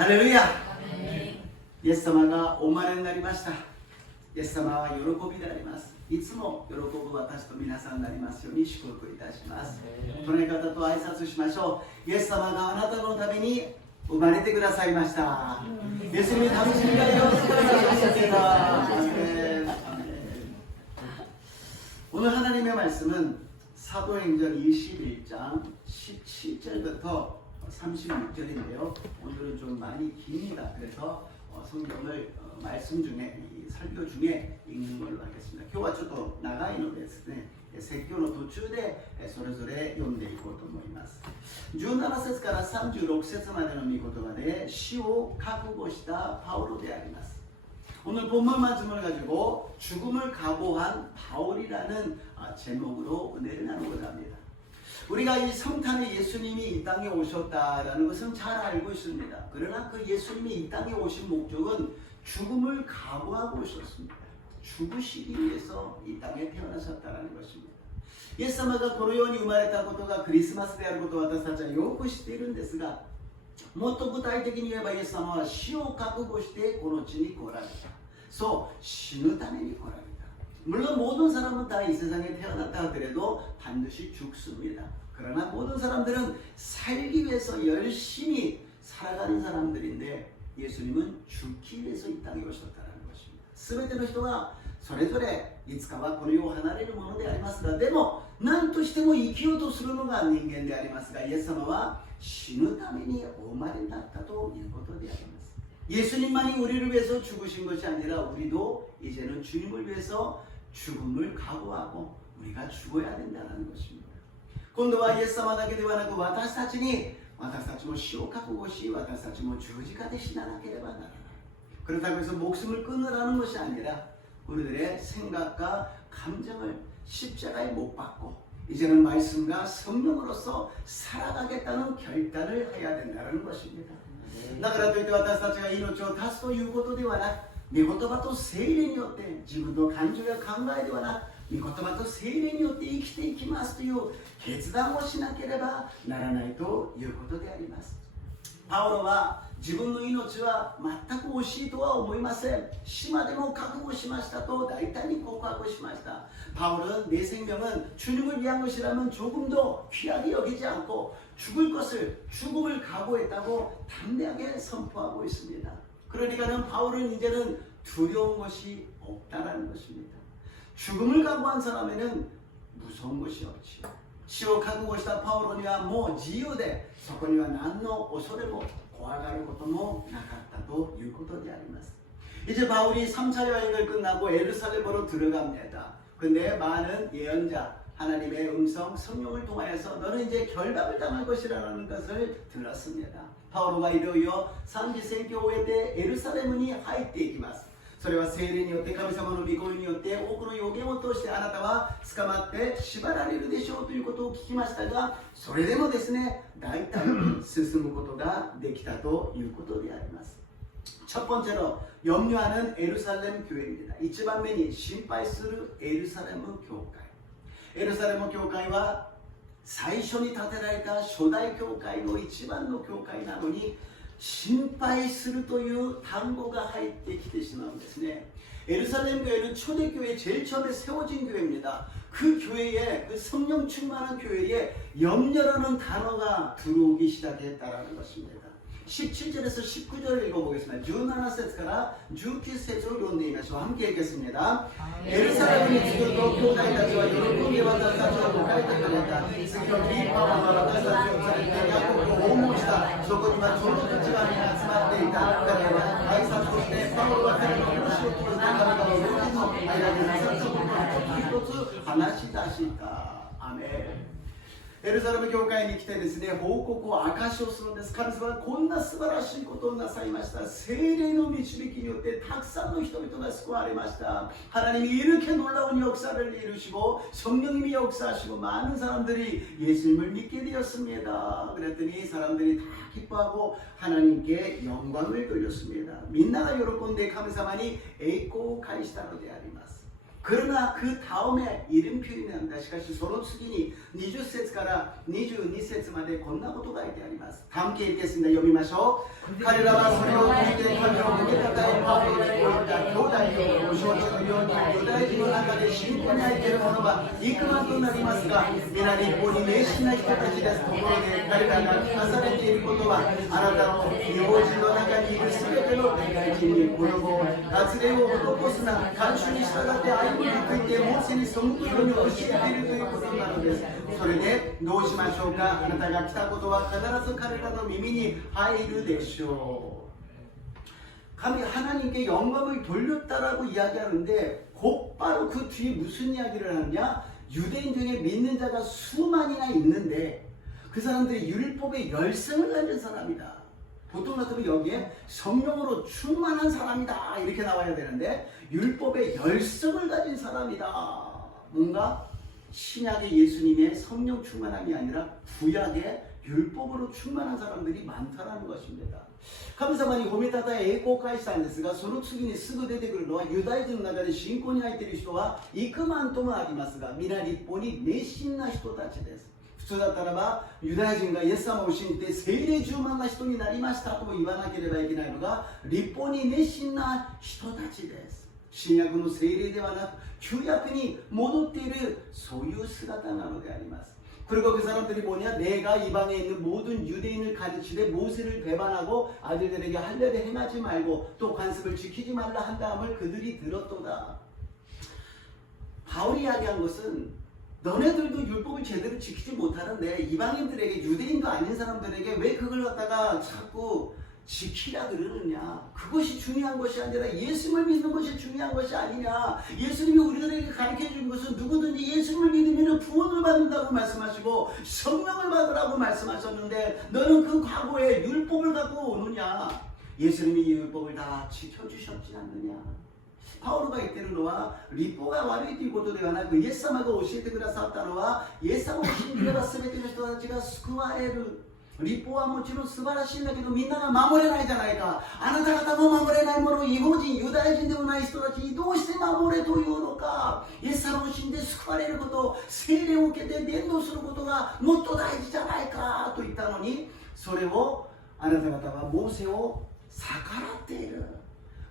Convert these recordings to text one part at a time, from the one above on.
ハレルヤ。イエス様がお生まれになりました。イエス様は喜びであります。いつも喜ぶ私と皆さんになりますように祝福いたします。隣の方と挨拶しましょう。イエス様があなたのために生まれてくださいました。예수님이 당신과 역사하셨습니다. 오늘 하나님의 말씀은 사도행전 21장 17절부터 36절인데요. 오늘은 좀 많이 깁니다. 그래서 성경을 말씀 중에 설교 중에 읽는 걸로 하겠습니다. 今日はちょっと長いのですね。説教の途中でそれぞれ読んでいこうと思います。17節から36節までの御言葉で死を覚悟したパウロであります。 오늘 본문 말씀을 가지고 죽음을 각오한 바울이라는 제목으로 은혜를 나누고자 합니다. 우리가 이 성탄에 예수님이 이 땅에 오셨다라는 것은 잘 알고 있습니다. 그러나 그 예수님이 이 땅에 오신 목적은 죽음을 각오하고 오셨습니다. 죽으시기 위해서 이 땅에 태어나셨다는 것입니다. イエス様がこの世に生まれたことがクリスマスであることを私たちはよく知っているんですが、もっと具体的に言えばイエス様は死を覚悟してこの地に来られた。そう、死ぬために来られた。 물론 모든 사람은 다 이 세상에 태어났다 하더라도 반드시 죽습니다. 그러나 모든 사람들은 살기 위해서 열심히 살아가는 사람들인데 예수님은 죽기 위해서 이 땅에 오셨다는 것입니다. 全ての人がそれぞれいつかはこの世を離れるものでありますが、でも何としても生きようとするのが人間でありますが、イエス様は死ぬためにお生まれになったということであります。 예수님만이 우리를 위해서 죽으신 것이 아니라 우리도 이제는 주님을 위해서 죽음을 각오하고 우리가 죽어야 된다는 것입니다. 今度はイエス様だけではなく私たちも死を覚悟し私たちも十字架で死ななければならない. 그렇다고 해서 목숨을 끊으라는 것이 아니라 우리들의 생각과 감정을 십자가에 못 박고 이제는 말씀과 성령으로서 살아가겠다는 결단을 해야 된다는 것입니다. だからといって私たちが命を絶つということではなく、御言葉と聖霊によって自分の感情や考えではなく、御言葉と聖霊によって生きていきますという決断をしなければならないということであります。 パウロは自分の命は全く惜しいとは思いません。死までも覚悟しましたと大胆に告白しました。 바울은 내 생명은 주님을 위한 것이라면 조금도 귀하게 여기지 않고 죽을 것을 죽음을 각오했다고 담대하게 선포하고 있습니다. 그러니까는 바울은 이제는 두려운 것이 없다라는 것입니다. 죽음을 각오한 사람에는 무서운 것이 없지요. 死を覚悟したパウロにはもう自由でそこには何の恐れも怖がることもなかったということであります. 이제 바울이 3차 여행을 끝나고 예루살렘으로 들어갑니다. 근데 많은 예언자 하나님의 음성 성령을 통하여서 너는 이제 결박을 당할 것이라는 것을 들었습니다. 바울가いよいよ3次宣教を終えてエルサレムに入っていきます。 それは聖霊によって神様の御声によって多くの予言を通してあなたは捕まって縛られるでしょうということを聞きましたが、それでもですね、大胆に進むことができたということであります。 첫 번째로 염려하는 예루살렘 교회입니다. 一番目に心配するエルサレム教会。エルサレム教会は最初に建てられた初代教会の一番の教会なのに 心配するという単語が入ってきてしまうんですね。 예루살렘 교회는 초대교회 제일 처음에 세워진 교회입니다. 그 교회에 그 성령 충만한 교회에 염려라는 단어가 들어오기 시작했다라는 것입니다. 17절에서 19절을 읽어보겠습니다. 17節から 19節を読んでみましょう. 함께 읽겠습니다. 예루살렘이 죽어도 교사이다지와 여러분께 왔다 사주와 복하였다 그랬다. 스키로 비파와 왔다 사주 역사를 야곱도 오모시다. 저거니만 조로까지가 아니라 스마트에 있다. 그러나 아이사토 때 파울과 페르노 시오토로 생각하다가 요즘도 아이라는 사주부터 이것을 하나씩 다시 있다. 아멘. エルサレム教会に来てですね、報告を証しをするんです。神様はこんな素晴らしいことをなさいました。聖霊の導きによってたくさんの人々が救われました. 하나님이 이렇게 놀라운 역사를 이루시고 성령님이 역사하시고 많은 사람들이 예수님을 믿게 되었습니다. 그랬더니 사람들이 다 기뻐하고 하나님께 영광을 돌렸습니다. 민나가 요렇건데 감사하니 에이코 카리스타로であります. 그러나 그 다음에 이름표이 나옵니다. しかしその次に20節から22節までこんなことが書いてあります. 다 함께 읽겠습니다.読みましょう。彼らはそれを聞いて神を褒めたたえパウロにこういった兄弟とご承知のようにユダヤ人の中で信仰に入っている者は幾万となりますが皆立法に熱心な人たちです。ところで彼らが聞かされていることはあなたの日本人の中にいる全てのユダヤ人にこの後割礼を施すな慣習に従って歩みについてモーセに背くように教えているということなのです。それでどうしましょうか。あなたが来たことは必ず彼らの耳に入るでしょう。 하나님께 영광을 돌렸다라고 이야기하는데 곧바로 그 뒤에 무슨 이야기를 하느냐. 유대인 중에 믿는 자가 수만이나 있는데 그 사람들이 율법의 열성을 가진 사람이다. 보통 같으면 여기에 성령으로 충만한 사람이다 이렇게 나와야 되는데 율법의 열성을 가진 사람이다. 뭔가 신약의 예수님의 성령 충만함이 아니라 구약의 율법으로 충만한 사람들이 많다라는 것입니다. 神様に褒めたたえ栄光を返したんですが、その次にすぐ出てくるのはユダヤ人の中で信仰に入っている人は幾万ともありますが、皆立法に熱心な人たちです。普通だったらばユダヤ人がイエス様を信じて聖霊充満な人になりましたと言わなければいけないのが立法に熱心な人たちです。新約の聖霊ではなく旧約に戻っているそういう姿なのであります。 그리고 그 사람들이 뭐냐? 내가 이방에 있는 모든 유대인을 가르치되 모세를 배반하고 아들들에게 할례를 행하지 말고 또 관습을 지키지 말라 한 다음을 그들이 들었도다. 바울이 이야기한 것은 너네들도 율법을 제대로 지키지 못하는데 이방인들에게 유대인도 아닌 사람들에게 왜 그걸 갖다가 자꾸 지키라 그러느냐. 그것이 중요한 것이 아니라 예수님을 믿는 것이 중요한 것이 아니냐. 예수님이 우리들에게 가르쳐 준 것은 누구든지 예수님을 믿으면 구원을 받는다고 말씀하시고 성령을 받으라고 말씀하셨는데 너는 그 과거에 율법을 갖고 오느냐. 예수님이 이 율법을 다 지켜주셨지 않느냐. パウロが言っているのは立法が悪いということではなくイエス様が教えてくださったのはイエス様を信じれば全ての人たちが救われる。 立法はもちろん素晴らしいんだけどみんなが守れないじゃないか。あなた方も守れないもの違法人ユダヤ人でもない人たちにどうして守れというのか。イエス様を信じて救われること、聖霊を受けて伝道することがもっと大事じゃないかと言ったのにそれをあなた方はモーセを逆らっている。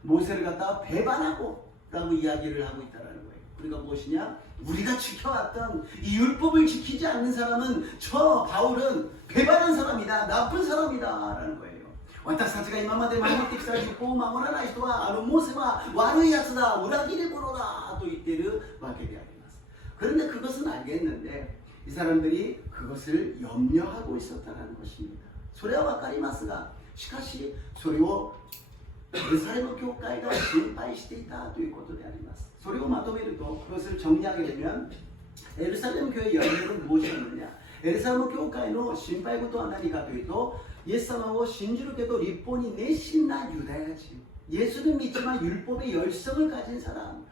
모세를 갖다가 배반하고 라고 이야기를 하고 있다는 거예요. 우리가 무엇이냐? 우리가 지켜왔던 이 율법을 지키지 않는 사람은 저 바울은 배반한 사람이다. 나쁜 사람이다 라는 거예요. 私たちが今まで守ってきた立法を守らない人はモーセは悪いやつだ裏切り者だと言っているわけであります. 그런데 그것은 알겠는데 이 사람들이 그것을 염려하고 있었다는 것입니다. それはわかりますがしかしそれを 예루살렘 교회가心配していたということであります. それをまとめると 그것을 정리하게 되면 예루살렘 교회 열매는 무엇이었느냐? 예루살렘 교회의 心配事は何かというと 예수님을 신주롭게도 립본이 내신나 유다야지. 예수는 믿지만 율법의 열성을 가진 사람.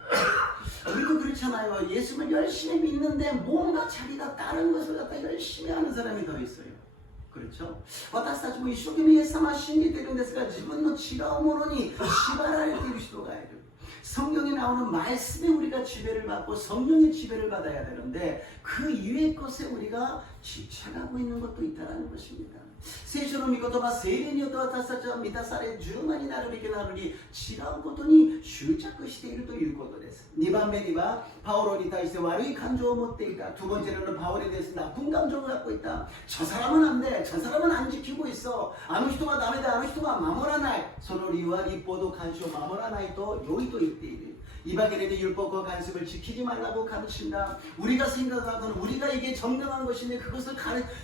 우리도 그렇잖아요. 예수를 열심히 믿는데 뭔가 자기가 다른 것을 갖다 열심히 하는 사람이 더 있어요. 그렇죠? 私たちも一生懸命イエス様を信じているんですが自分の違うものに縛られている人がいる. 성경에 나오는 말씀에 우리가 지배를 받고 성령의 지배를 받아야 되는데 그 이외의 것에 우리가 집착하고 있는 것도 있다는 것입니다. 聖書の御言葉、聖霊によって私たちは満たされ柔軟になるべきなのに違うことに執着しているということです. 2番目には 바울에対して悪い感情を持っていた. 두 번째로는 바울에 대해서 나쁜 감정을 갖고 있다. 저 사람은 안 돼. 저 사람은 안 지키고 있어. あの人はダメだ. あの人は守らない. その理由は立法と慣習を守らないと良いと言っている. 이방인에게 율법과 관습을 지키지 말라고 가르친다. 우리가 생각하거나 우리가 이게 정당한 것인데 그것을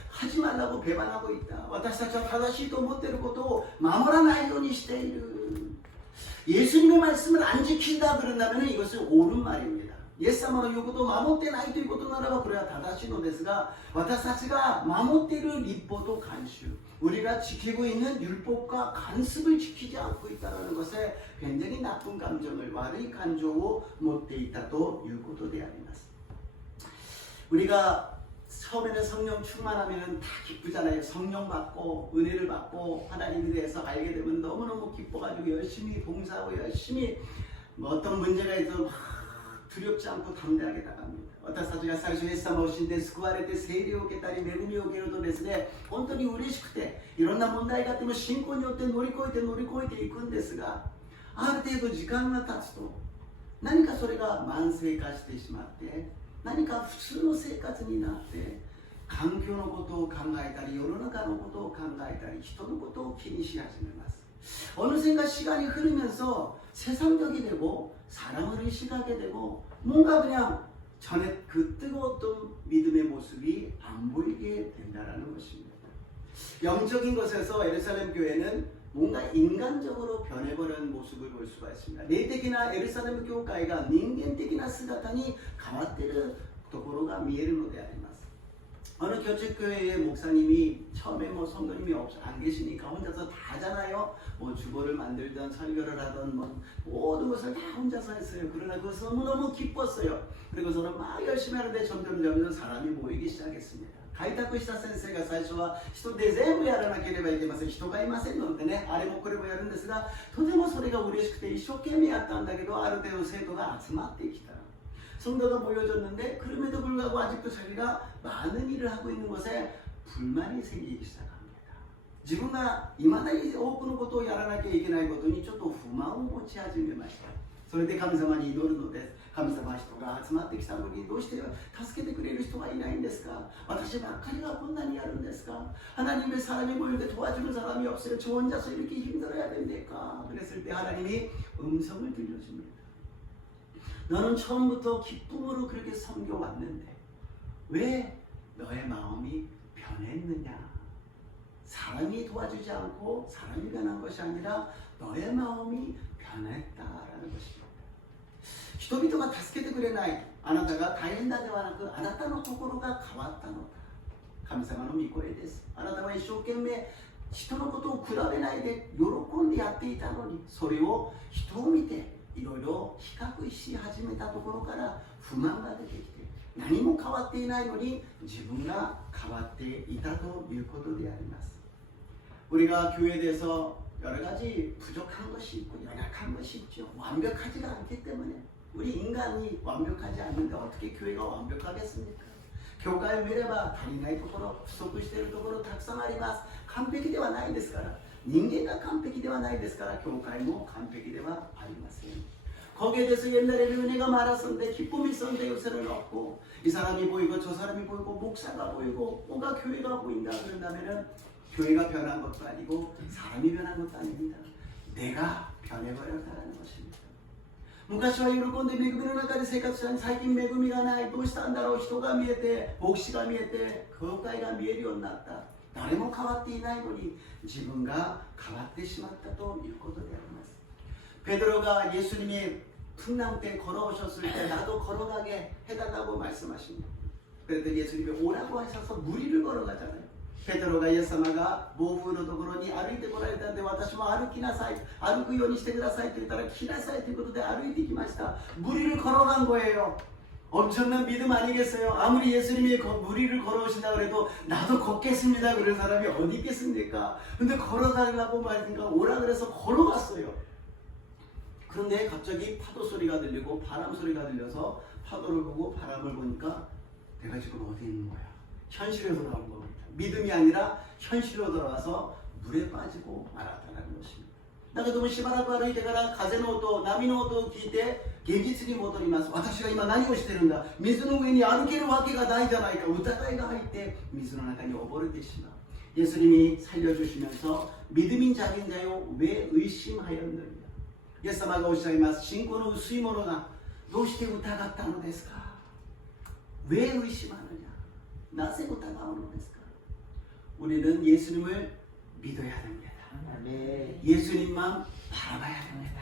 하지 말라고 배반하고 있다. 私たちは正しいと思っていることを守らないようにしている. 예수님의 말씀을 안 지킨다 그런다면 이것은 옳은 말입니다. イエス様の言うことを守ってないということならばこれは正しいのですが私たちが守っている立法と慣習 우리가 지키고 있는 율법과 관습을 지키지 않고 있다는 것에 굉장히 나쁜 감정을悪い感情を持っていたということであります. 우리가 처음에는 성령 충만하면 다 기쁘잖아요. 성령 받고 은혜를 받고 하나님에 대해서 알게 되면 너무너무 기뻐가지고 열심히 봉사하고 열심히 어떤 문제가 있어도 막 두렵지 않고 담대하게 나갑니다. 私たちが最初イエス様を信じて救われて聖霊を受けたり恵みを受けるとですね本当に嬉しくていろんなな問題があっても信仰によって乗り越えていくんですが、ある程度時間が経つと何かそれが慢性化してしまって、何か普通の生活になって、環境のことを考えたり、世の中のことを考えたり、人のことを気にし始めます. 어느 순간 시간이 흐르면서 세상적이 되고 사랑을 의식하게 되고, 뭔가 그냥 전에 그 뜨거웠던 믿음의 모습이 안 보이게 된다는 것입니다. 영적인 것에서 예루살렘 교회는 뭔가 인간적으로 변해버리는 모습을 볼 수가 있습니다.霊的な 예루살렘 교회가 人間的な姿に変わっているところが見えるのであります. 어느 교책교회의 목사님이 처음에 성도님이 안 계시니까 혼자서 다 하잖아요. 주보를 만들던 설교를 하던 모든 것을 다 혼자서 했어요. 그러나 그것은 너무너무 기뻤어요. 그리고 저는 막 열심히 하는데 점점 사람이 모이기 시작했습니다. 開拓した先生が最初は人で全部やらなければいけません。人がいませんのでね、あれもこれもやるんですが、とてもそれが嬉しくて一生懸命やったんだけど、ある程度生徒が集まってきた. 성도가 모여졌는데 그럼에도 불구하고 아직도 자기가 많은 일을 하고 있는 것에 불만이 생기기 시작합니다. 自分がいまだに多くのことをやらなきゃいけないことにちょっと不満を持ち始めました。それで神様に祈るのです。神様は人が集まってきたのにどうして助けてくれる人がいないんですか。私ばっかりがこんなにやるんですか。하나님의 사람이 모이는데 도와주는 사람이 없어요. 저 혼자서 이렇게 힘들어야 됩니까. 그랬을 때 하나님이 음성을 들려줍니다. 너는 처음부터 기쁨으로 그렇게 섬겨왔는데 왜 너의 마음이 변했느냐. 사람이 도와주지 않고 사람이 변한 것이 아니라 너의 마음이 변했다라는 것입니다. 人々が助けてくれない、あなたが大変だではなく、あなたの心が変わったのだ。神様の御声です。あなたは一生懸命人のことを比べないで喜んでやっていたのに、それを人を見ていろいろ比較し始めたところから不満が出てきて、何も変わっていないのに自分が変わっていたということであります. 우리가 교회에 대해서 여러 가지 부족한 것이 있고 연약한 것이 있죠. 완벽하지가 않기 때문에. 우리 인간이 완벽하지 않는데 어떻게 교회가 완벽하겠습니까? 교회에 메레바 다리나이 도코로 부족しているところたくさんあります。完璧ではないですから。人間が完璧ではないですから、教会も完璧ではありません. 거기에 대해서 옛날에는 은혜가 많았었는데 기쁨이 있었는데 요새는 없고, 이 사람이 보이고 저 사람이 보이고 목사가 보이고 뭔가 교회가 보인다 그런다면은 교회가 변한 것도 아니고 사람이 변한 것도 아닙니다. 내가 변해버렸다는 것입니다. 昔は喜んで恵みの中で生活したのに最近恵みがない。どうしたんだろう。人が見えて、牧師が見えて、教会が見えるようになった。誰も変わっていないのに自分が変わってしまったということであります. 베드로가 예수님이 풍랑 때 걸어오셨을 때 나도 걸어가게 해달라고 말씀하십니다. 그랬더니 예수님이 오라고 하셔서 무리를 걸어가잖아요. 베드로가 예수님가 모후의 도로로に歩いてこられたんで、私も歩きなさい、歩くようにしてくださいと言ったら来なさいということで歩いてきました. 무리를 걸어간 거예요. 엄청난 믿음 아니겠어요? 아무리 예수님이 무리를 걸어오신다 그래도 나도 걷겠습니다 그런 사람이 어디 있겠습니까? 근데 걸어가려고 말니까 오라 그래서 걸어갔어요. 그런데 갑자기 파도 소리가 들리고 바람 소리가 들려서 파도를 보고 바람을 보니까 내가 지금 어디 있는 거야? 현실에서 나온 겁니다. 믿음이 아니라 현실로 돌아와서 물에 빠지고 말았다는 것입니다. だけどもしばらく歩いてから風の音、波の音を聞いて現実に戻ります。私が今何をしてるんだ。水の上に歩けるわけがないじゃないか。疑いが入って水の中に溺れてしまう. 예수님이 살려주시면서 믿음인 자긴 자요 왜 의심하였느냐. 예수님가 おっしゃいます。信仰の薄い者がどうして疑ったのですか。왜 의심하느냐. なぜ疑うのですか. 우리는 예수님을 믿어야 됩니다. 예수님만 바라봐야 됩니다.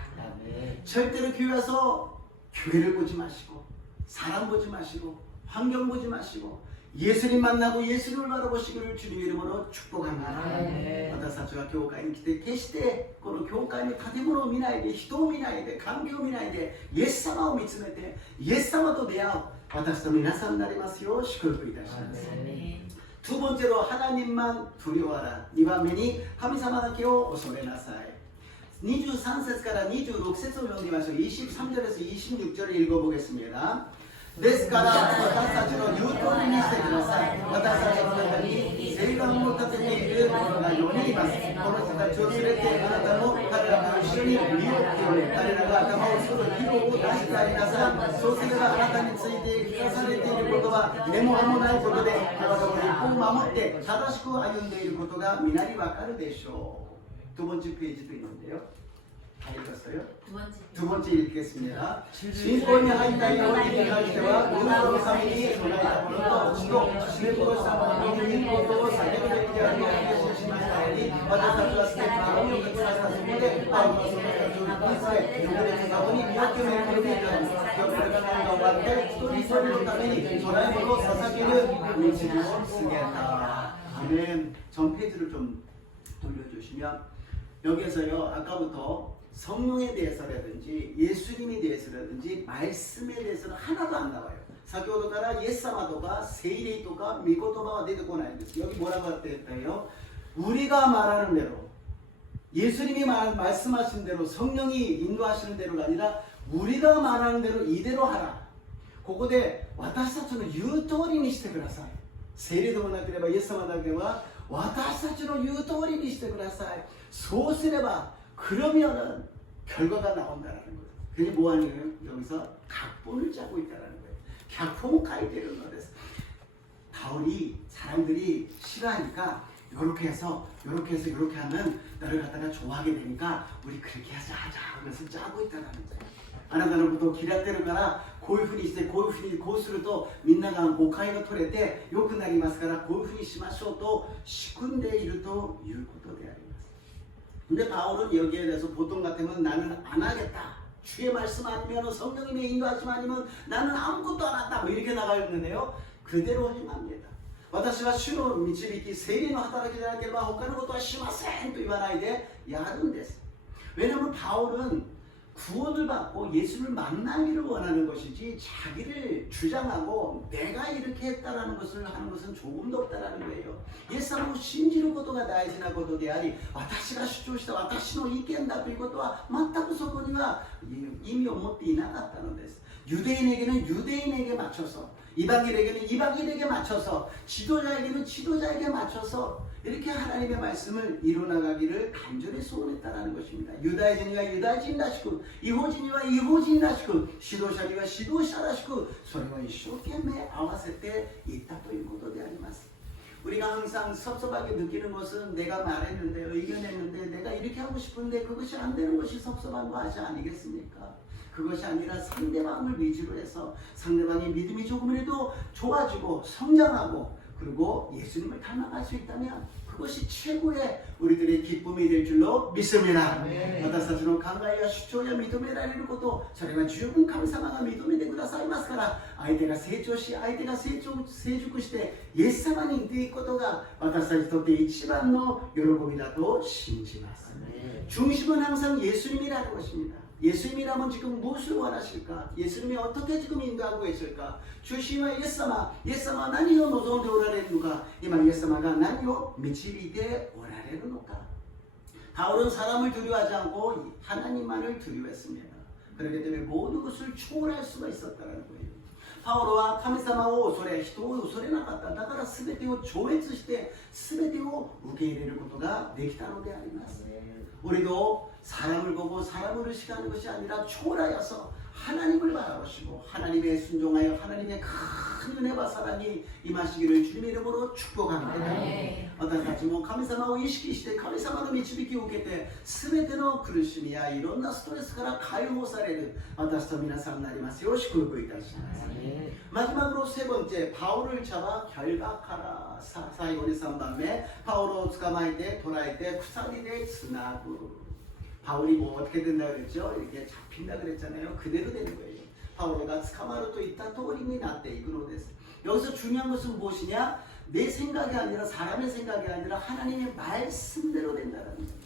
절대로 교회 와서 교회를 보지 마시고 사람 보지 마시고 환경 보지 마시고 예수님 만나고 예수님을 바라보시기를 주님의 이름으로 축복합니다. 私たちは教会に来て決してこの教会の建物を見ないで人を見ないで環境を見ないでイエス様を見つめてイエス様と出会う私と皆さんになりますよう祝福いたします. 두 번째로 하나님만 두려워하라. 2番目に神様だけを恐れなさい. 23節から26節を読んでみましょう. 23절에서 26절을 읽어보겠습니다. ですから私たちの言う通りにしてください。私たちの中に聖願を立てている者が4人います。この人たちを連れてあなたも彼らと一緒に見よって彼らが頭をする希望を出してありなさい。そうすればあなたについて聞かされていることは根も葉もないことで、あなたの一歩を守って正しく歩んでいることが皆にわかるでしょう。두 번째 페이지도 있는데요. 다 읽었어요? 두 번째 읽겠습니다. 신권이 하이타이 어디니 가이테와 누나로 사미니 소나이다 모노도 지도 신의보로 사모노 인고도 사계로 얘기하는 게 신심하다니 와다사가 스테이크로 요구사사 소문에 파우로소나가 조리파스에 요구를 사보니 미역경의 그룹이던 기업을 가나가 왔대 스토리소리로 따르니 소나이보로 사사기는 미치고 쓰겠다. 아멘. 전 페이지를 좀 돌려주시면 여기에서요 아까부터 성령에 대해서라든지 예수님에 대해서라든지 말씀에 대해서는 하나도 안 나와요. 先ほどからイエス様とか聖霊とか御言葉は出てこないんです。 여기 뭐라고 했대요? 우리가 말하는 대로 예수님이 말씀하신 대로 성령이 인도하시는 대로가 아니라 우리가 말하는 대로 이대로 하라. ここで私たちの言う通りにしてください。聖霊でもなければイエス様だけは私たちの言う通りにしてください。そうすれば그러면은 결과가 나온다라는 거예요. 그게 뭐 하는 거예요? 여기서 각본을 짜고 있다라는 거예요. 각본을 가이드를 넣었어요. 바울이 사람들이 싫어하니까 이렇게 해서 이렇게 하면 너를 갖다가 좋아하게 되니까 우리 그렇게 하자 하면서 짜고 있다라는 거예요. あなたのことを嫌ってるからこういうふうにしてこうするとみんなが誤解が取れて良くなりますからこういうふうにしましょうと仕組んでいるということであります。 근데 바울은 여기에 대해서 보통 같으면 나는 안 하겠다. 주의 말씀 아니면 성령님의 인도하심 아니면 나는 아무것도 안 한다. 뭐 이렇게 나가는데요. 그대로 행합니다. 私は主の導き、聖霊の働きでなければ他のことはしませんと言わないでやるんです。 왜냐하면 바울은 구원을 받고 예수를 만나기를 원하는 것이지 자기를 주장하고 내가 이렇게 했다라는 것을 하는 것은 조금도 없다라는 거예요. イエス様を信じることが大事なことであり私が主張した私の意見だということは全くそこには意味を持っていなかったのです。 유대인에게는 유대인에게 맞춰서 이방인에게는 이방인에게 맞춰서 지도자에게는 지도자에게 맞춰서 이렇게 하나님의 말씀을 이루어나가기를 간절히 소원했다는 것입니다. 유다인이와 유다인이라시고 이호진이와 이호진이라시고 지도자니와 지도자라시고 소리와 이쇼케메 아와세때 있다ということであります。 우리가 항상 섭섭하게 느끼는 것은 내가 말했는데 의견했는데 내가 이렇게 하고 싶은데 그것이 안 되는 것이 섭섭한 것이 아니겠습니까? 그것이 아니라 상대방을 위주로 해서 상대방의 믿음이 조금이라도 좋아지고 성장하고 그리고 예수님을 닮아갈 수 있다면 그것이 최고의 우리들의 기쁨이 될 줄로 믿습니다. 私たちの考えや主張や認められることそれは十分神様が認めてくださいますから相手が成長し相手が成熟してイエス様に似ていくことが私たちにとって一番の喜びだと信じます。 중심은 항상 예수님이라는 것입니다. 예수님이라면 지금 무엇을 원하실까? 예수님이 어떻게 지금 인도하고 계실까? 주시와 예수様何を望んでおられるのか? 이마 예수님가何を導いておられるのか? 바울은 사람을 두려워하지 않고 하나님만을 두려워했습니다. 그렇기 때문에 모든 것을 초월할 수가 있었다는 거예요. パウロは神様を恐れ、人を恐れなかった。だから全てを超越して全てを受け入れることができたのであります。 우리도 사람을 보고 사람을 의식하는 것이 아니라 초월하여서 하나님을 바라보시고 하나님의 순종하여 하나님의 큰 은혜와 사랑이 임하시기를 주님의 이름으로 축복합니다. 私たちも神様を意識して神様の導きを受けて全ての苦しみやいろんなストレスから解放される私と皆さんになりますよう祝福いたします。 마지막으로 세 번째 바울을 잡아 결박하라. 사이고니 3番目 바울을 捕まえて捕らえて鎖でつなぐ. 바울이 뭐 어떻게 된다 그랬죠? 이렇게 잡힌다 그랬잖아요. 그대로 되는 거예요. 바울가 스카마르토 있다 토리니 나때 이그노데스. 여기서 중요한 것은 무엇이냐? 내 생각이 아니라 사람의 생각이 아니라 하나님의 말씀대로 된다는 거예요.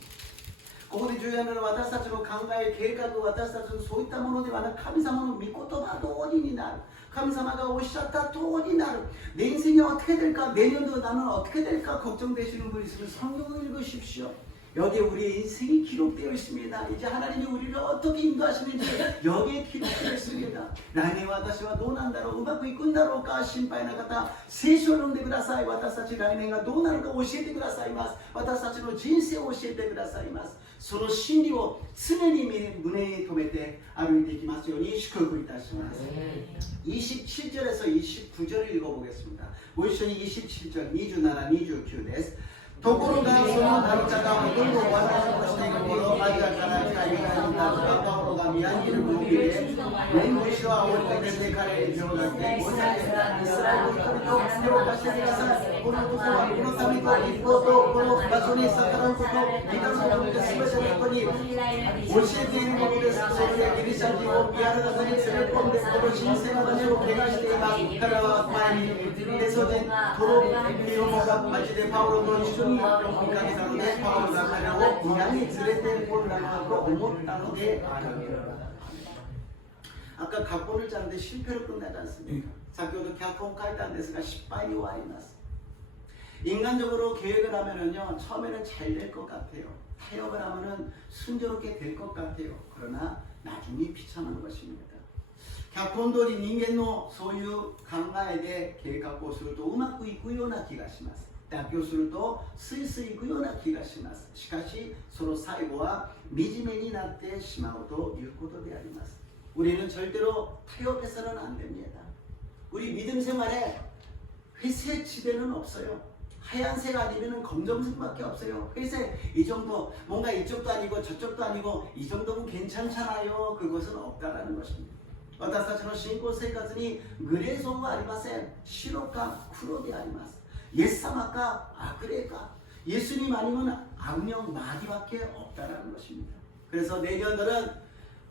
ここで重要なのは私たちの考え、計画、私たちのそういったものではなく神様の御言葉通りになる。神様がおっしゃった通りになる。내 인생이 어떻게 될까? 내년도 나는 어떻게 될까? 걱정되시는 분 있으면 성경을 읽으십시오. 여기에 우리의 인생이 기록되어 있습니다. 이제 하나님이 우리를 어떻게 인도하시는지 여기에 기록되어 있습니다. 라인에 와다시와 노난다로 우마쿠이 꾼다로까 신바이나가타 세쇼론데 그다사이 와타사치 라인에가 노나르까 오시에테 그다사이마스 와타사치노 진세 오시에테 그다사이마스 서로 신리を常に胸に留めて歩いていきますように祝福いたします。 27절에서 29절을 읽어보겠습니다. 모이션이 27절 27, 29です。ところがその大茶がほとんど私としている頃アジアから来たユダヤ人たちがパウロが宮にいるのを見て弁護士は追いかけて彼に手を出してこれだけイスラエルの人々を手を貸してください。この男はこの民と一方とこの場所に逆らうこといかなることで全ての人に教えていることです。それでギリシャ人を宮の中に連れ込んでこの神聖な場所を汚しています。彼は前にエソ人トロピオモが町でパウロと一緒に見かけたのでパウロが彼を宮に連れてこんだなと思ったのである。 아까 각본을 짜는데 실패로 끝나지 않습니까? 先ほど脚本書いたんですが失敗に終わります. 인간적으로 계획을 하면은요 처음에는 잘 될 것 같아요. 타협을 하면은 순조롭게 될 것 같아요. 그러나 나중에 비참한 것입니다. 脚本通り人間のそういう考えで計画をするとうまくいくような気がします。 妥協するとスイスイいくような気がします。しかしその最後は惨めになってしまうということであります。 우리는 절대로 타협해서는 안 됩니다. 우리 믿음 생활에 회색 지대는 없어요. 하얀색 아니면 검정색밖에 없어요. 회색 이 정도 뭔가 이쪽도 아니고 저쪽도 아니고 이 정도면 괜찮잖아요. 그것은 없다라는 것입니다. 私たちの信仰生活にグレーゾーンはありません。白か黒であります。 예사마까 아그레가 예수님 아니면 악령 마귀밖에 없다라는 것입니다. 그래서 내년들은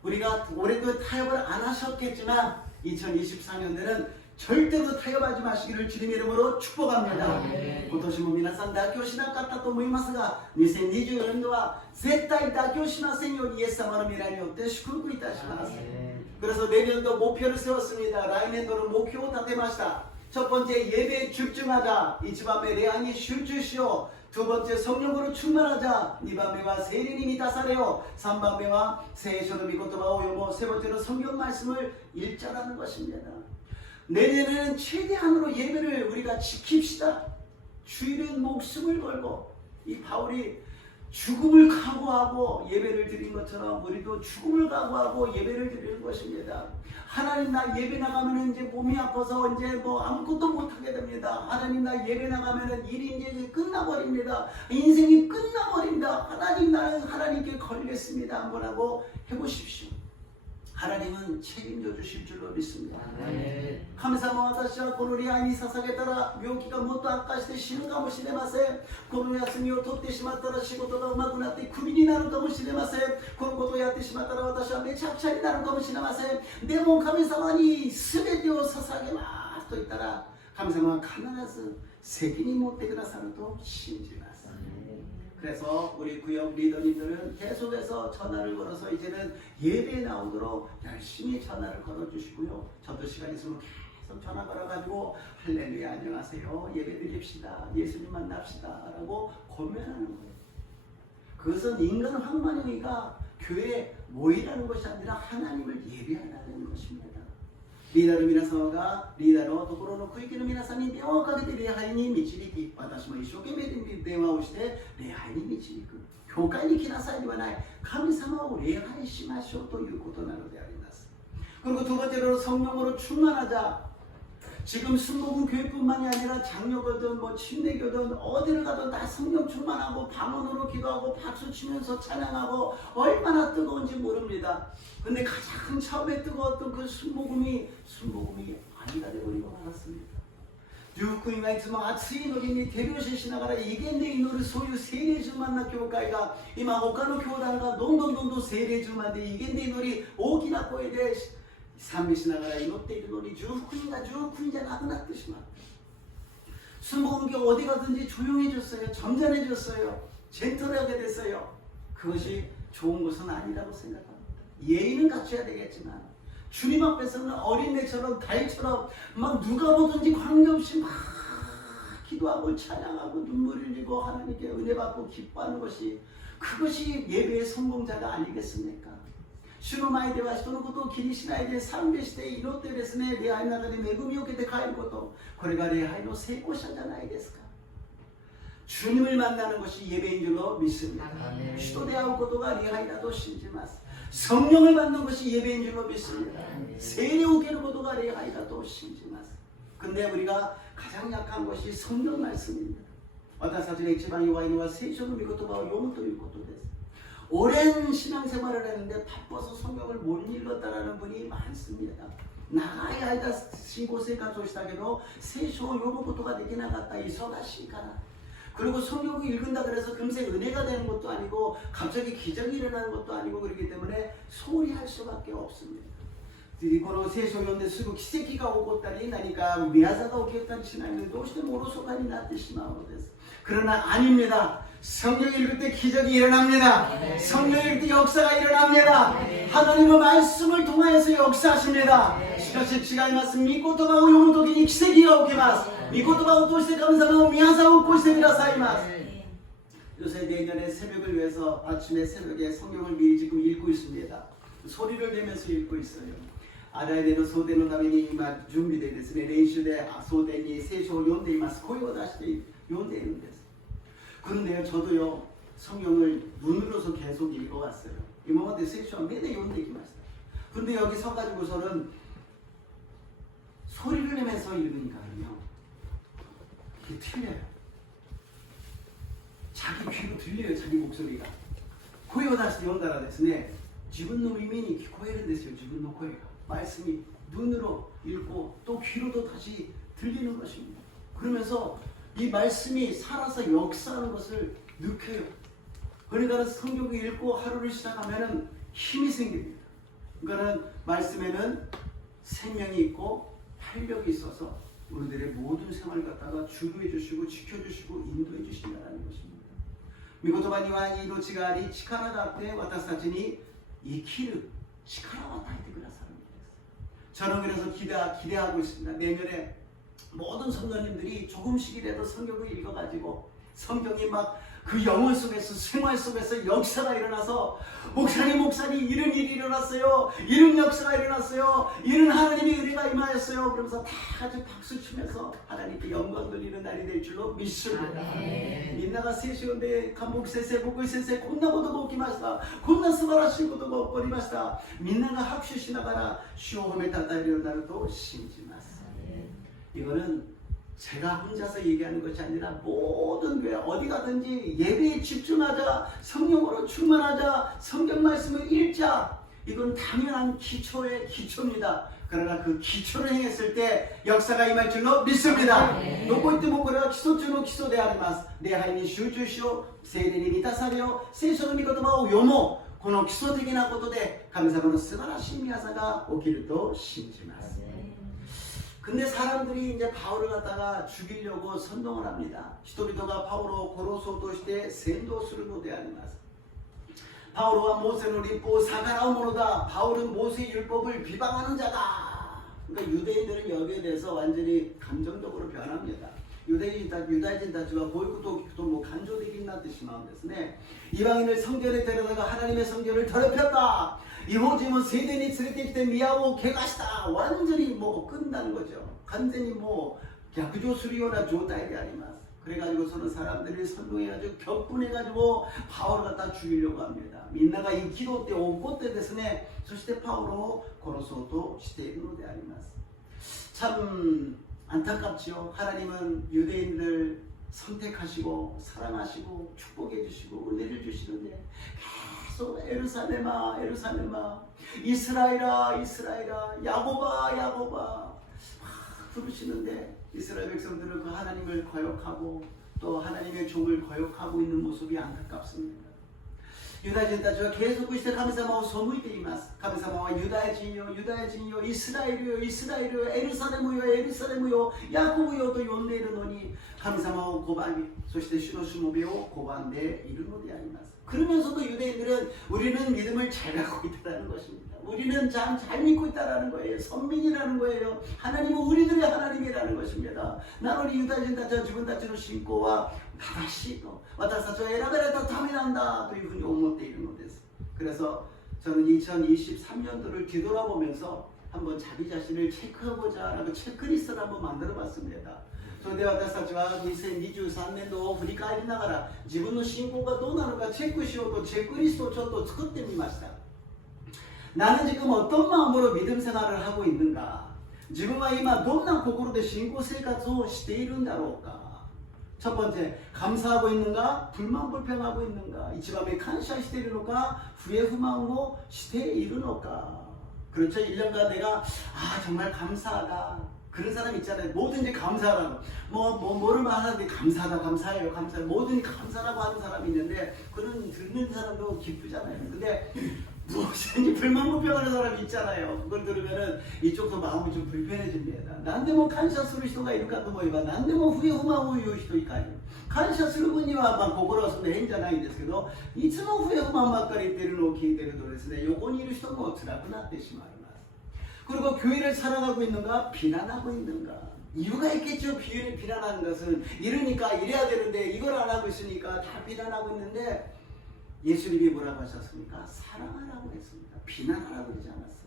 우리가 올해도 타협을 안 하셨겠지만 2024년에는 절대로 타협하지 마시기를 주님의 이름으로 축복합니다. 今年も皆さん妥協しなかったと思いますが2024年度は絶対妥協しませんようにイエス様の未来によって祝福いたします. 그래서 내년도 목표를 세웠습니다. 라이년도는 목표を立てました. 첫 번째 예배에 집중하자. 이 밤에 내 안에 쉴주시오. 두 번째 성령으로 충만하자. 이 밤에와 세례님이 다사래요. 3밤에와 세쇼는 미고토바오 요모. 세 번째는 성경 말씀을 읽자라는 것입니다. 내년에는 최대한으로 예배를 우리가 지킵시다. 주일은 목숨을 걸고 이 바울이 죽음을 각오하고 예배를 드린 것처럼 우리도 죽음을 각오하고 예배를 드리는 것입니다. 하나님 나 예배 나가면 이제 몸이 아파서 이제 뭐 아무것도 못하게 됩니다. 하나님 나 예배 나가면 일이 이제 끝나버립니다. 인생이 끝나버린다. 하나님 나는 하나님께 걸리겠습니다. 한번 하고 해보십시오. 하나님은 책임져 주실 줄로 믿습니다. 神様は私はこの礼拝に捧げたら病気がもっと悪化して死ぬかもしれません。この休みを取ってしまったら仕事がうまくなってクビになるかもしれません。このことをやってしまったら私はめちゃくちゃになるかもしれません。でも神様に全てを捧げますと言ったら神様は必ず責任持ってくださると信じます。 그래서 우리 구역 리더님들은 계속해서 전화를 걸어서 이제는 예배에 나오도록 열심히 전화를 걸어주시고요. 저도 시간 있으면 계속 전화 걸어가지고 할렐루야 안녕하세요. 예배 드립시다. 예수님 만납시다. 라고 권면하는 거예요. 그것은 인간 황만영이가 교회에 모이라는 것이 아니라 하나님을 예배하라는 것입니다. リーダーの皆様がリーダーのところの区域の皆さんに電話をかけて礼拝に導き私も一生懸命電話をして礼拝に導く教会に来なさいではない神様を礼拝しましょうということなのであります. 그리고 두 번째로 성령으로 충만하자. 지금 순복음 교회뿐만이 아니라 장로교든 뭐 침례교든 어디를 가든 다 성령 충만하고 방언으로 기도하고 박수 치면서 찬양하고 얼마나 뜨거운지 모릅니다. 근데 가장 처음에 뜨거웠던 그 순복음이 아니가 되어버리고 말았습니다. 福音はいつも熱い祈りに手拍子しながら威厳で祈るそういう聖霊充満な教会が今他の教団がどんどん聖霊充満で威厳で祈り大きな声で賛美しながら祈っているのに福音が福音じゃなくなってしまう. 순복음교 어디 가든지 조용해졌어요. 점잖해졌어요. 젠틀하게 됐어요. 그것이 좋은 것은 아니라고 생각합니다. 예의는 갖춰야 되겠지만 주님 앞에서는 어린애처럼 달처럼 막 누가 보든지 관계없이 막 기도하고 찬양하고 눈물 흘리고 하나님께 은혜 받고 기뻐하는 것이 그것이 예배의 성공자가 아니겠습니까? 主の前では人のことを気にしないで賛美して祈ってですね、礼拝の中で恵みを受けて帰ること、これが礼拝の成功者じゃないですか。 주님을 만나는 것이 예배인 줄로 믿습니다. 주도 대하고 것도가礼拝だと 신지마스. 성령을 받는 것이 예배인 줄로 믿습니다. 세례 오게는 것도가礼拝だと 신지마스. 근데 우리가 가장 약한 것이 성령 말씀입니다. 私たちが一番弱いのは聖書の御言葉を読むということです。 오랜 신앙생활을 했는데 바빠서 성경을 못 읽었다라는 분이 많습니다. 長い間信仰生活をしたけど聖書を読むことができなかった。忙しいから。 그리고 성경을 읽는다 그래서 금세 은혜가 되는 것도 아니고 갑자기 기적이 일어나는 것도 아니고 그렇기 때문에 소홀히 할 수밖에 없습니다. この聖書を読んですぐ奇跡が起こったり何か宮座が起きたりしないのでどうしてもおろそかになってしまうのです。 그러나 아닙니다. 성경 읽을 때 기적이 일어납니다. 성경 읽을 때 역사가 일어납니다. 하나님의 말씀을 통하여서 역사하십니다. しかし違います。御言葉を読むときに奇跡が起きます。御言葉を通して神様の宮座を起こしてくださいます。 요새 내년에 새벽을 위해서 아침에 새벽에 성경을 미리 지금 읽고 있습니다. 소리를 내면서 읽고 있어요. 알아야 되는 소대는 가면이 막 준비되어 있으면練習で 소대니聖書を読んでいます.声を出して読んでいるんです. 그런데요, 저도요 성경을 눈으로서 계속 읽어왔어요. 이모한테聖書を 매일読んできました. 그런데 여기 서가지고서는 소리를 내면서 읽으니까요 이게 틀려요. 자기 귀로 들려요. 자기 목소리가. 声を出して読んだらですね、自分の耳に聞こえるんですよ。自分の声が 말씀이 눈으로 읽고 또 귀로도 다시 들리는 것입니다. 그러면서 이 말씀이 살아서 역사하는 것을 느껴요. 그러니까 성경을 읽고 하루를 시작하면 힘이 생깁니다. 그러니까 말씀에는 생명이 있고 활력이 있어서 우리들의 모든 생활을 갖다가 주도해 주시고 지켜주시고 인도해 주신다는 것입니다. 御言葉には命があり力があって私たちに生きる力を与えてくださるんです. 저는 그래서 기대하고 있습니다. 내년에 모든 성도님들이 조금씩이라도 성경을 읽어가지고 성경이 막 그 영혼 속에서 생활 속에서 역사가 일어나서 목사님 이런 일이 일어났어요. 이런 역사가 일어났어요. 이런 하나님의 은혜가 임하였어요. 그러면서 다 같이 박수 치면서 하나님께 영광 돌리는 날이 될 줄로 믿습니다. 민나가 세시온데 감옥先生 목을先生 こんなことが起きました。こんな素晴らしいことが起こりました。みんなが拍手しながら主を褒めたたえるようになると信じます. 이거는 제가 혼자서 얘기하는 것이 아니라 모든 교회 어디 가든지 예배에 집중하자, 성령으로 충만하자, 성경 말씀을 읽자. 이건 당연한 기초의 기초입니다. 그러나 그 기초를 행했을 때 역사가 임할 줄로 믿습니다. どこ行ってもこれは基礎中の基礎であります。礼拝に集中しよう、聖霊に満たされよう、聖書の御言葉を読もう。この基礎的なことで神様の素晴らしい宮座が起きると信じます. 근데 사람들이 이제 바울을 갖다가 죽이려고 선동을 합니다. 人々がパウロを殺そうとして扇動するのであります. 바울은 모세의 율법을 사가라운 모노다. 바울은 모세의 율법을 비방하는 자다. 그러니까 유대인들은 여기에 대해서 완전히 감정적으로 변합니다. 유대인たちはこういうことを聞くともう感情的になってしまうんですね. 이방인을 성전에 데려다가 하나님의 성전을 더럽혔다. 이호짐은 세대니 連れてきて宮を汚した. 완전히 뭐 끝난 거죠. 완전히 뭐逆上するような状態であります. 그래가지고서는 사람들을 선동해가지고 격분해가지고 바울을 갖다 죽이려고 합니다. 민나가 이 기도 때 오고 때ですね. そして 바울을 殺そうとしているのであります. 참 안타깝지요. 하나님은 유대인들 선택하시고 사랑하시고 축복해 주시고 은혜를 주시는데 계속 예루살렘아 예루살렘아 이스라엘아 이스라엘아 야곱아 야곱아 부르시는데 이스라엘 백성들은 그 하나님을 거역하고 또 하나님의 종을 거역하고 있는 모습이 안타깝습니다. 유다인たちは継続して神様を背いています。神様はユダヤ人よ、ユダヤ人よ、イスラエルよ、イスラエルよ、エルサレムよ、エルサレムよ、ヤコブよと呼んでいるのに神様を拒み、そして主のしもべを拒んでいるのであります。 그러면서도 유대인들은 우리는 믿음을 잘 갖고 있다는 것입니다. 우리는 잘 믿고 있다라는 거예요. 선민이라는 거예요. 하나님은 우리들의 하나님이라는 것입니다. 나는 유다인たちは自分たちの信仰は正しいと、私たちは選べられたためなんだというふうに思っているのです。 그래서 저는 2023년도를 뒤돌아보면서 한번 자기 자신을 체크해보자 라고 체크리스트를 한번 만들어 봤습니다. それで私たちは2023年度を振り返りながら自分の信仰がどうなのかチェックしようとチェックリストをちょっと作ってみました。 나는 지금 어떤 마음으로 믿음 생활을 하고 있는가? 自分は今どんな心で信仰生活をしているんだろうか? 첫 번째, 감사하고 있는가? 불만 불평하고 있는가? 이치밤에 감사しているのか? 후회 후망으로しているのか? 그렇죠. 1년간 내가 정말 감사하다. 그런 사람 있잖아요. 뭐든지 감사하라고. 뭐를 말하는데 감사하다, 감사해요, 감사해요. 뭐든지 감사라고 하는 사람이 있는데 그런 듣는 사람도 기쁘잖아요. 근데 무엇인지 불만불평하는 사람이 있잖아요. 그걸 들으면은 이쪽도 마음이 좀 불편해집니다. 난데 뭐 감사する人がいるかと思えばなんでも후회不満を言う人いかに感謝する分には心はそんな変じゃないんですけど、いつも不平不満ばっかり言ってるのを聞いてるとですね、横にいる人も辛くなってしまいます。 그리고 교회를 사랑하고 있는가? 비난하고 있는가? 이유가 있겠죠. 비난하는 것은 이러니까 이래야 되는데 이걸 안 하고 있으니까 다 비난하고 있는데 예수님이 뭐라고 하셨습니까? 사랑하라고 했습니다. 비난하라고 그러지 않았어요.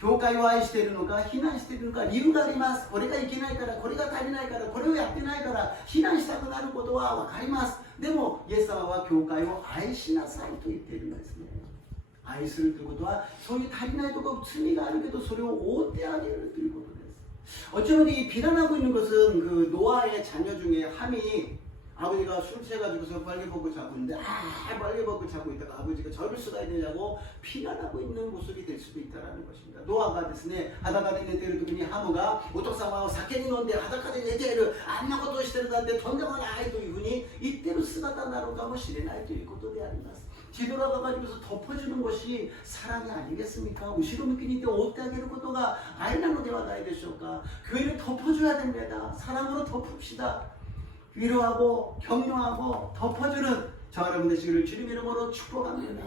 교회를 愛しているのか非難しているのか理由があります。これがいけないからこれが足りないからこれをやってないから非難したくなることは分かります。でもイエス様は教会を愛しなさいと言っているんですね。 愛するということはそういう足りないところ罪があるけどそれを覆ってあげるということです。 어쩌면 이 비난하고 있는 것은 그 노아의 자녀 중에 함이 아버지가 술 취해가지고서 빨개 벗고 자고 있는데 빨개 벗고 자고 있다가 아버지가 저럴 수가 있느냐고 비난하고 있는 모습이 될 수도 있다는 것입니다. 노아가 ですね 裸で寝ている時にハムがお父様は酒に飲んで裸で寝ているあんなことをしてるなんてとんでもないというふうに言ってる姿なのかもしれないということであります。 뒤돌아가가지고서 덮어주는 것이 사랑이 아니겠습니까?後ろ向きにいて覆ってあげることが愛なのではないでしょうか? 교회를 덮어줘야 됩니다. 사랑으로 덮읍시다. 위로하고 격려하고 덮어주는 저와 여러분들 되시기를 주님 이름으로 축복합니다.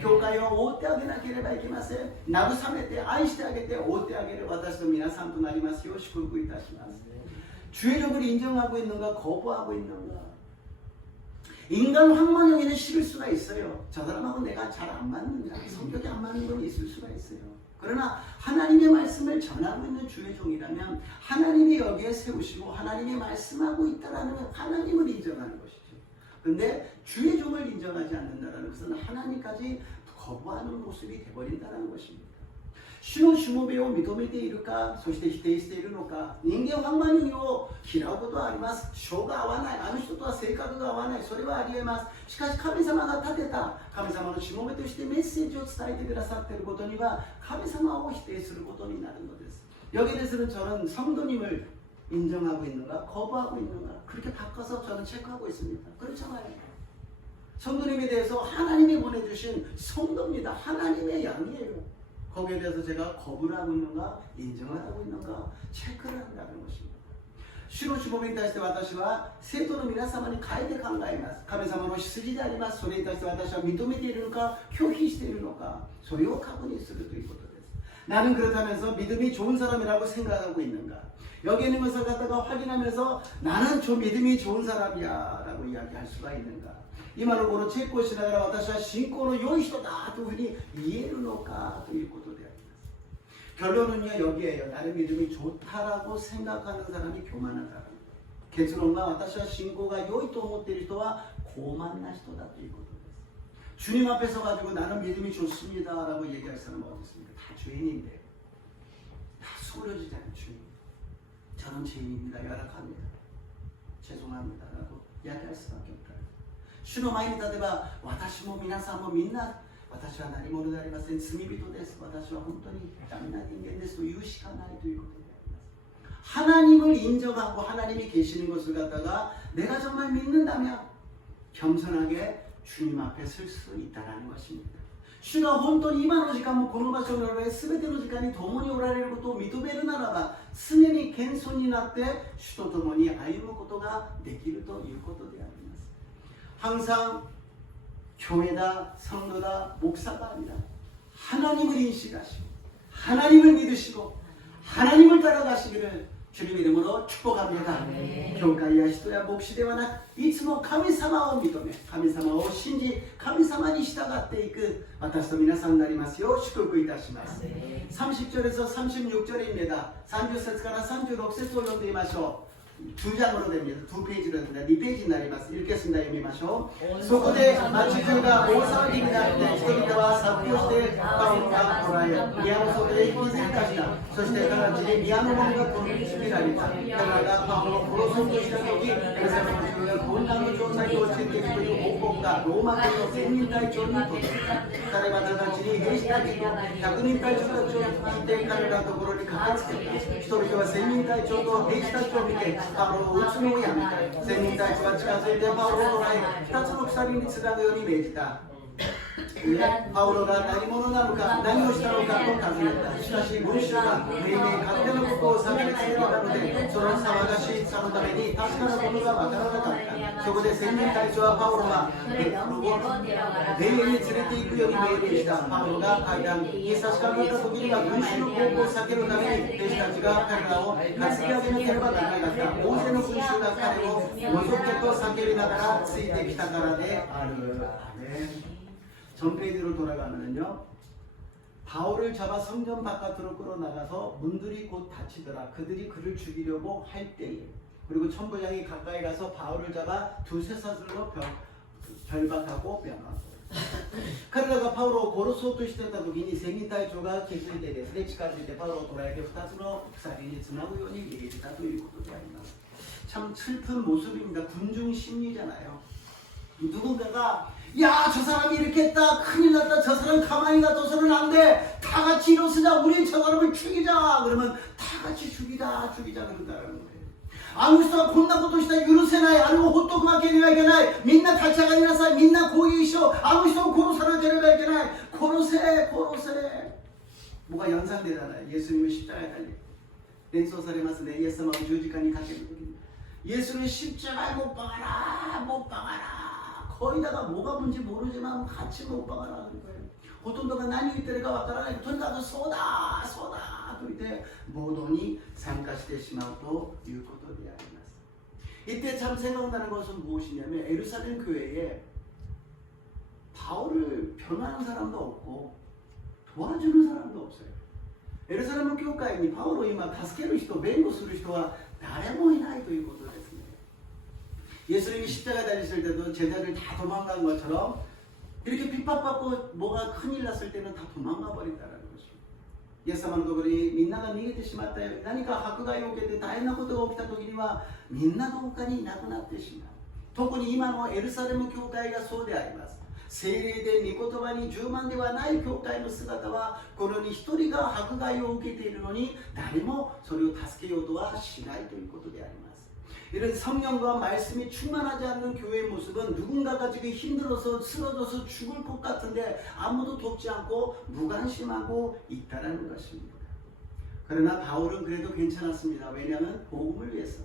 교회에 覆ってあげなければいけません。慰めて愛してあげて覆ってあげる私と皆さんとなりますよう祝福いたします。 주의력을 인정하고 있는가 거부하고 있는가? 인간 황망형에는 싫을 수가 있어요. 저 사람하고 내가 잘 안 맞는다. 성격이 안 맞는 건 있을 수가 있어요. 그러나 하나님의 말씀을 전하고 있는 주의 종이라면 하나님이 여기에 세우시고 하나님이 말씀하고 있다라는 하나님을 인정하는 것이죠. 그런데 주의 종을 인정하지 않는다는 것은 하나님까지 거부하는 모습이 되어버린다는 것입니다. 主のしもべを認めているか、そして否定しているのか、人間は万人を嫌うことはあります。性が合わない、あの人とは性格が合わない、それはありえます。しかし神様が立てた、神様のしもべとしてメッセージを伝えてくださっていることには、神様を否定することになるのです。 여기에 대해서는 저는 성도님을 인정하고 있는가, 거부하고 있는가, 그렇게 바꿔서 저는 체크하고 있습니다. 그렇잖아요. 성도님에 대해서 하나님이 보내주신 성도입니다. 하나님의 양이에요. 거기에 대해서 제가 거부를 하고 있는가, 인정을 하고 있는가, 체크를 한다는 것입니다. 主のしもべに対して私は生徒の皆様に変えて考えます。神様の羊であります。それに対して私は認めているのか、拒否しているのか、それを確認するということです。 나는 그렇다면서 믿음이 좋은 사람이라고 생각하고 있는가? 여기 있는 것을 갖다가 확인하면서 나는 저 믿음이 좋은 사람이야 라고 이야기할 수가 있는가? 今のこのチェックをしながら私は信仰の良い人だというふうに言えるのかということであります。 결론은요 여기에요. 나의 믿음이 좋다라고 생각하는 사람이 교만한 사람. 결론은 私は信仰が良いと思っている人は傲慢な人だということです。 주님 앞에 서가지고 나는 믿음이 좋습니다 라고 얘기할 사람은 어디 있습니까? 다 죄인인데 다 소려지잖아요. 주님 저는 죄인입니다. 열악합니다. 죄송합니다 라고 이야기할 수밖에 없다. 主の前に立てば私も皆さんもみんな私は何者でありません。罪人です。私は本当にダメな人間ですと言うしかないということであります。 하나님을 인정하고 하나님이 계시는 것을 갖다가 내가 정말 믿는다면 겸손하게 주님 앞에 설 수 있다는 것입니다. 主が本当に今の時間もこの場所におられ、すべての時間に共におられることを認めるならば、常に謙遜になって主と共に歩むことができるということであります。 항상 교회다, 성도다, 목사가 아니라 하나님을 인식하시고 하나님을 믿으시고 하나님을 따라가시기를 주님 이름으로 축복합니다. 교회야 히토야 목시대와나 이츠모 카미사마を認め神様を信じ神様に従っていく私と皆さんになりますよう祝福いたします。30절에서 36절입니다. 30節から36節を読んでみましょう。두 장으로 됩니다. 두 페이지로 됩니다. 2페이지 날이ます. 읽겠습니다. 読みましょう。そこで町中が大騒ぎになって人々は殺到してパウロが捕らえ宮の外へ引きずり出した。そして直ちに宮の門が取り付けられた。彼らがパウロを殺そうとした時エルサレムの中が混乱の状態に陥っているという報告がローマ軍の千人隊長に届いた。彼は直ちに兵士たちと百人隊長たちを聞いて彼らのところに駆けつけた。人々は千人隊長と兵士たちを見てパウロを撃つのをやめた。千人隊長は近づいてパウロを捕らえ二つの鎖につなぐように命じた。パウロが何者なのか何をしたのかと尋ねた。しかし群衆が命名勝手なことを叫び続けたのでその騒がしさのために確かなことがわからなかった。そこで千人隊長はパウロは霊園に連れて行くように命令した。パウロが階段に差し掛かった時には群衆の方向を避けるために兵士たちが彼らを担ぎ上げなければならなかった。大勢の群衆が彼を覗けと叫びながらついてきたからである。전 페이지로 돌아가면요. 바울을 잡아 성전 바깥으로 끌어나가서 문들이 곧 닫히더라. 그들이 그를 죽이려고 할 때에 그리고 천부장이 가까이 가서 바울을 잡아 두세 사슬로 결박하고 변하고 彼らがパウロを殺そうとしていた時に千人隊長が気づいてですね近づいてパウロを捕らえて2つの鎖につなぐように命じたということであります。참 슬픈 모습입니다. 군중 심리잖아요. 누군가가 야, 저 사람이 이렇게 했다. 큰일 났다. 저 사람 가만히 놔둬서는 안 돼. 다 같이 일어서자. 우리 저 사람을 죽이자. 그러면 다 같이 죽이자 그런다는 거예요. あの人はこんなことしたら許せない。あれをほっとくわけにはいけない。みんな立ち上がりなさい。みんな攻撃しよう。あの人を殺さなければいけない。殺せ。뭐가 연상되잖아요. 예수님을 십자가에 달리 연소사례마스네. 예수님을十字架にかける時に 예수를 십자가에 못 박아라. 거기다가 뭐가 뭔지 모르지만 같이 못 박아라 그런 거예요. ほとんどが何を言ってるかわからない。とにかくそうだと言って暴動に参加してしまうということであります。 이때 참 생각나는 것은 무엇이냐면 예루살렘 교회에 바울을 변하는 사람도 없고 도와주는 사람도 없어요. 예루살렘 교회에 바울을今助ける人、弁護する人は誰もいないということですね。 예수님이 십자가 달리실 때도 제자들 다 도망간 것처럼 이렇게 핍박받고 뭐가 큰일 났을 때는 다 도망가 버린다는 것입니다. イエス様のところにみんなが逃げてしまったよ。何か迫害を受けて大変なことが起きた時にはみんなどこかにいなくなってしまう。特に今のエルサレム教会がそうであります。聖霊で御言葉に充満ではない教会の姿はこのように一人が迫害を受けているのに誰もそれを助けようとはしないということであります。 이런 성령과 말씀이 충만하지 않는 교회의 모습은 누군가가 지금 힘들어서 쓰러져서 죽을 것 같은데 아무도 돕지 않고 무관심하고 있다는 것입니다. 그러나 바울은 그래도 괜찮았습니다. 왜냐하면 복음을 위해서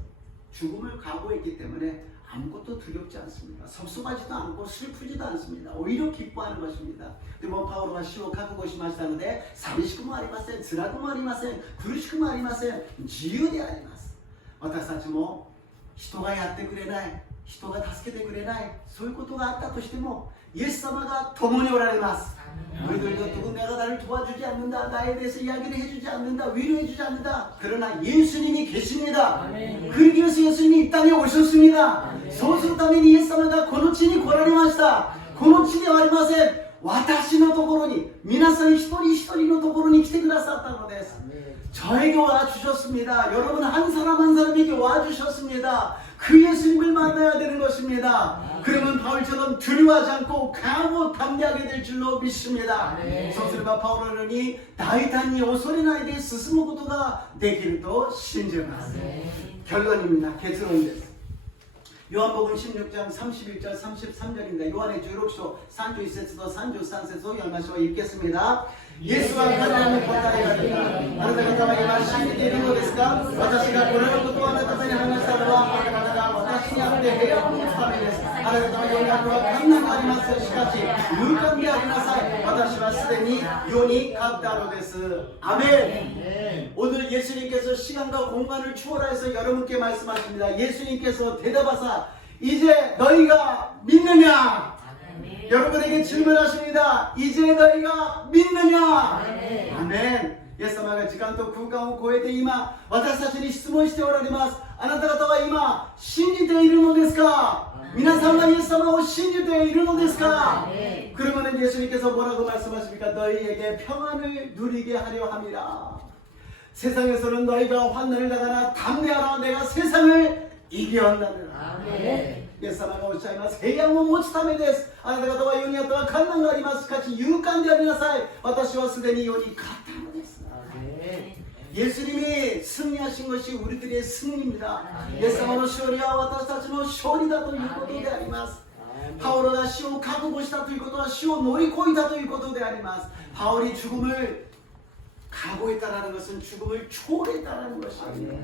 죽음을 각오했기 때문에 아무것도 두렵지 않습니다. 섭섭하지도 않고 슬프지도 않습니다. 오히려 기뻐하는 것입니다. 근데 뭐 바울은 시오覚悟しましたので寂しくもありません、辛くもありません、苦しくもありません、自由であります。私たちも 人がやってくれない、人が助けてくれない、そういうことがあったとしてもイエス様が共におられます。 우리들도 누군가가 나를 도와주지 않는다, 나에 대해서 이야기를 해주지 않는다, 위로해주지 않는다. 그러나 예수님이 계십니다. 그러기 위해서 예수님이 이 땅에 오셨습니다. そうするためにイエス様がこの地に来られました。この地ではありません。私のところに皆さん一人一人のところに来てくださったのです。 저에게 와주셨습니다. 여러분 한 사람 한 사람에게 와주셨습니다. 그 예수님을 만나야 되는 것입니다. 그러면 바울처럼 두려워하지 않고 강하고 담대하게 될 줄로 믿습니다. そうすればパウロのように大胆に恐れないで進むことができると信じます。 결론입니다. 결론입니다. 요한복음 16장 31절 33절입니다. 요한의 16章 31節と 33節を読みましょう。 읽겠습니다. 예수와 가나안의 보따리가 되다. あなた方は今信じているのですか? 私がこのようなことをあなた方に話したのはあなた方が私にあって平安を持つためです。あなたのようにあるは困難があります。しかし勇敢でありなさい。私はすでに世に勝ったのです。アメン。 오늘 예수님께서 시간과 공간을 초월해서 여러분께 말씀하십니다. 예수님께서 대답하사 이제 너희가 믿느냐? 여러분에게 질문하십니다. 이제 너희가 믿느냐? 아멘. イエス様が時間と空間を超えて今私たちに質問しておられます。あなた方は今信じているのですか？皆さんがイエス様を信じているのですか？ 그러면 예수님께서 뭐라고 말씀하십니까? 너희에게 평안을 누리게 하려 함이라. 세상에서는 너희가 환난을 당하나 담대하라. 내가 세상을 이겨온다느라. イエス様がおっしゃいます。平安を持つためです。あなた方は世にあっては困難があります。しかし勇敢でありなさい。私はすでに世に勝ったのです。 예수님이 승리하신 것이 우리들의 승리입니다. 예수님의勝利は私たちの勝利だということであります。パウロが死を覚悟したということは死を乗り越えたということであります。 바울이 죽음을 각오했다라는 것은 죽음을 초월했다라는 것입니다.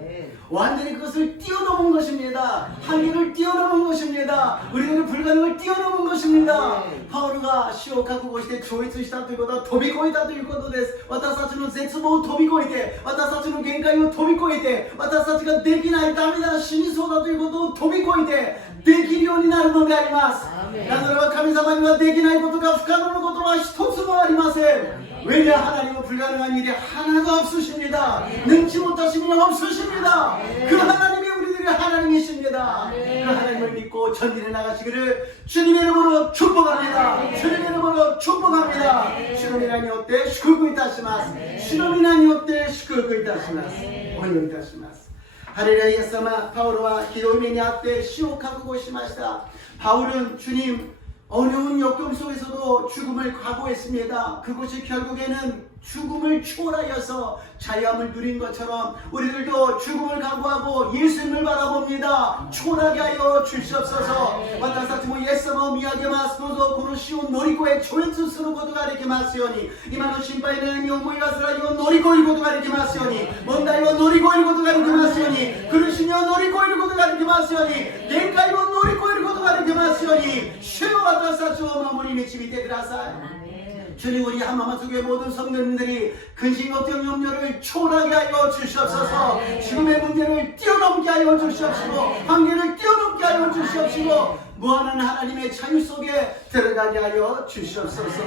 완전히 그것을 뛰어넘은 것입니다. 한계를 뛰어넘은 것입니다. 우리들의 불가능을 뛰어넘은 것입니다. 바울가 시오 각오고して超越したということは飛び越えたということです。私たちの絶望を飛び越えて、私たちの限界を飛び越えて、私たちができない、ダメだ、死にそうだということを飛び越えてできるようになるのであります。なぜならば神様にはできないことが不可能なことは一つもありません。 왜냐 하나님은 불가능한 일이 하나도 없으십니다. 능치 못하신 일이 없으십니다. 그 하나님이 우리들의 하나님이십니다. 그 하나님을 믿고 전진해 나가시기를 주님의 이름으로 축복합니다. 주님의 이름으로 축복합니다. 주님이라니 어때?祝福いたします. 주님이라니 어때? 祝福いたします. お祈りいたします. 할렐루야. イエス様 바울과 기도의면이 앞에 시오覚悟しました. 바울은 주님 어려운 역경 속에서도 죽음을 각오했습니다. 그것이 결국에는 죽음을 초월하여서 자유함을 누린 것처럼 우리들도 죽음을 각오하고 예수님을 바라봅니다. 초월하게 하여 주시옵소서. 私たちもイエス様を見上げます。どうぞこの死を乗り越え超越することができますように、今の心配悩み思い煩いを乗り越えることができますように、問題を乗り越えることができますように、苦しみを乗り越えることができますように、限界を乗り越えることができますように、主よ私たちを守り導いてください。 주님 우리 한마마속의 모든 성도님들이 근심 걱정 염려를 초월하게 하여 주시옵소서. 지금의 문제를 뛰어넘게 하여 주시옵시고 한계를 뛰어넘게 하여 주시옵시고 무한한 하나님의 자유 속에 들어가게 하여 주시옵소서.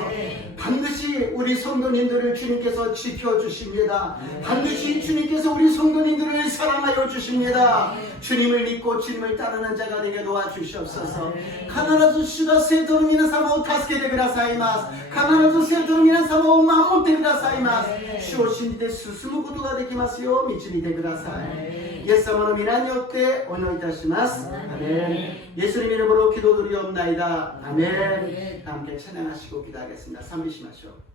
반드시 우리 성도님들을 주님께서 지켜주십니다. 반드시 주님께서 우리 성도님들을 사랑하여 주십니다. 주님을 믿고 주님을 따르는 자가 되게 도와주시옵소서. 必ず主が生徒の皆様を助けてくださいます。必ず生徒の皆様を守ってくださいます。主を信じて進むことができますよう導いてください。イエス様の皆によってお祈りいたします。アメン。 예수님 이름으로 기도드리옵나이다. 아멘. 함께 찬양하시고 기도하겠습니다. 賛美しましょう.